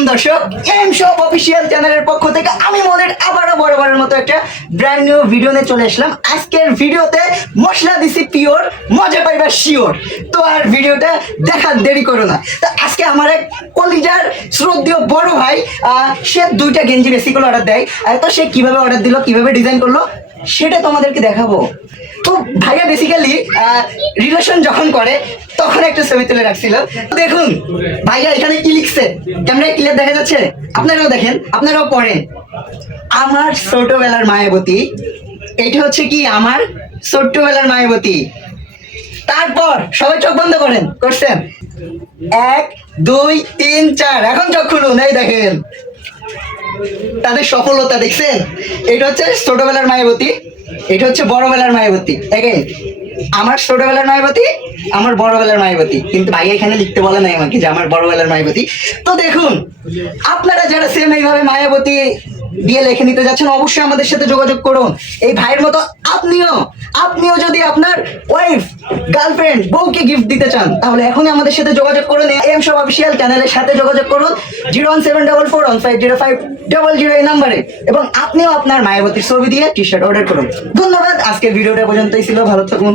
আলাইকুম দর্শক, M shop official চ্যানেলের পক্ষ থেকে আমি মনের আবারও বরাবরের মতো একটা ব্র্যান্ড নিউ ভিডিও নিয়ে চলে আসলাম। আজকের ভিডিওতে মশলা দিছি পিওর, মজা পাইবা শিওর। তো আর ভিডিওটা দেখার দেরি করো না। তো আজকে আমার এক কলিজার শ্রদ্ধেয় বড় ভাই, সে 2টা গেঞ্জি বেসিক্যালি অর্ডার দেয়। তো সে কিভাবে অর্ডার দিল, কিভাবে ডিজাইন করলো, সেটা তোমাদেরকে দেখাবো। তো ভাইয়া বেসিক্যালি রিলেশন যখন করে তখন একটা ছবি তুলে রাখছিল। দেখুন ভাইয়া এখানে কি লিখছে, ক্যামেরায় ক্লিয়ার দেখা যাচ্ছে? আপনারাও দেখেন, আপনারাও পড়েন। আমার ছোটবেলার মায়াবতী। এটা হচ্ছে কি আমার ছোট্টবেলার মায়াবতী। তারপর সবাই চোখ বন্ধ করেন, করছেন? 1 2 3 4, এখন চোখ খুলুন, এই দেখেন তাদের সফলতা দেখছেন। এটা হচ্ছে ছোটবেলার মায়াবতী, এটা হচ্ছে বড়বেলার মায়াবতী। দেখেন আমার ছোটবেলার মায়াবতী, আমার বড়বেলার মায়াবতী। কিন্তু ভাই এখানে লিখতে বলে নাই আমাকে যে আমার বড়বেলার মায়াবতী। তো দেখুন, আপনারা যারা সেম এইভাবে মায়াবতী দিয়ে লেখে নিতে যাচ্ছেন, অবশ্যই আমাদের সাথে যোগাযোগ করুন। এই ভাইয়ের মতো আপনিও যদি আপনার ওয়াইফ, গার্লফ্রেন্ড, বউকে গিফট দিতে চান, তাহলে এখনই আমাদের সাথে যোগাযোগ করুন। এম শপ অফিসিয়াল চ্যানেলের সাথে যোগাযোগ করুন 01744150500 এই নাম্বারে, এবং আপনিও আপনার মায়াবতীর ছবি দিয়ে টি শার্ট অর্ডার করুন। ধন্যবাদ। আজকের ভিডিওটা পর্যন্তই ছিল, ভালো থাকুন।